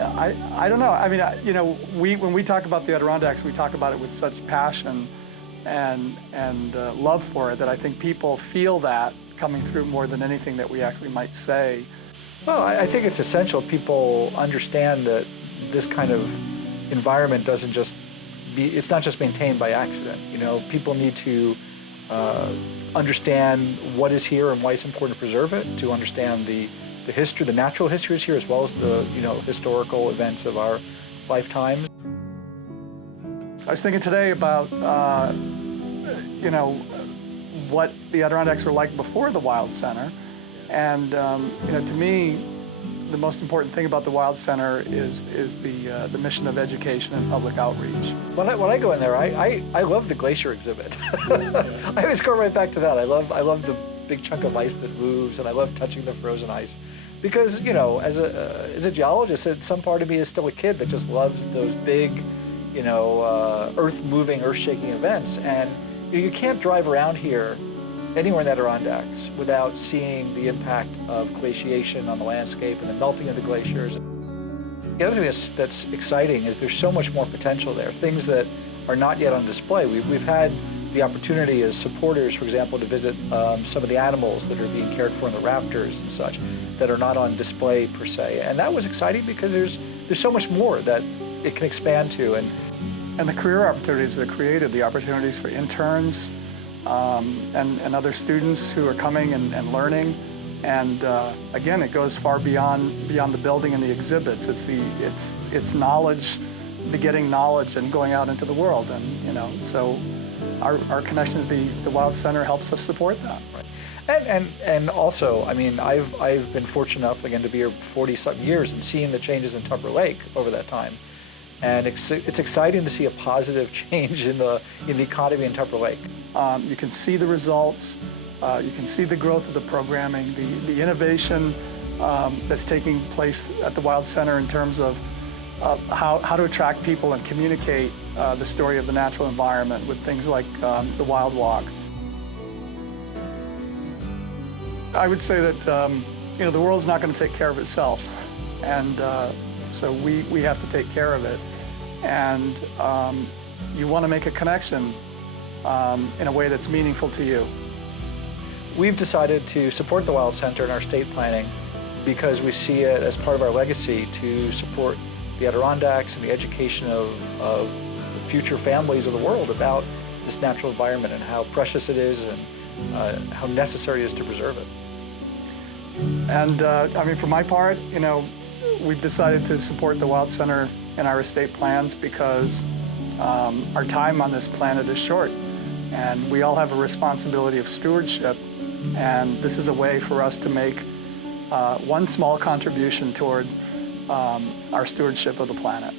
I don't know. I mean, you know, when we talk about the Adirondacks, we talk about it with such passion and love for it that I think people feel that coming through more than anything that we actually might say. Well, I think it's essential people understand that this kind of environment doesn't just it's not just maintained by accident. You know, people need to understand what is here and why it's important to preserve it, to understand the history, the natural history is here, as well as the, you know, historical events of our lifetime. I was thinking today about, you know, what the Adirondacks were like before the Wild Center. And, you know, to me, the most important thing about the Wild Center is the mission of education and public outreach. When I go in there, I love the glacier exhibit. I always go right back to that. I love the big chunk of ice that moves, and I love touching the frozen ice. Because, you know, as a geologist, some part of me is still a kid that just loves those big, you know, earth-moving, earth-shaking events. And you can't drive around here anywhere in the Adirondacks without seeing the impact of glaciation on the landscape and the melting of the glaciers. The other thing that's exciting is there's so much more potential there, things that are not yet on display. We've had the opportunity as supporters, for example, to visit some of the animals that are being cared for in the raptors and such that are not on display per se. And that was exciting because there's so much more that it can expand to. And the career opportunities that are created, the opportunities for interns, and other students who are coming and learning. And again, it goes far beyond the building and the exhibits. It's knowledge, getting knowledge and going out into the world. And, you know, so our connection to the Wild Center helps us support that. And also, I mean, I've been fortunate enough, again, to be here 40-something years and seeing the changes in Tupper Lake over that time. And it's exciting to see a positive change in the economy in Tupper Lake. You can see the results. You can see the growth of the programming, the innovation that's taking place at the Wild Center in terms of how to attract people and communicate the story of the natural environment with things like the Wild Walk. I would say that you know, the world's not going to take care of itself, and so we have to take care of it. And you want to make a connection in a way that's meaningful to you. We've decided to support the Wild Center in our state planning because we see it as part of our legacy to support the Adirondacks and the education of the future families of the world about this natural environment and how precious it is and how necessary it is to preserve it. And I mean, for my part, you know, we've decided to support the Wild Center in our estate plans because our time on this planet is short, and we all have a responsibility of stewardship, and this is a way for us to make one small contribution toward our stewardship of the planet.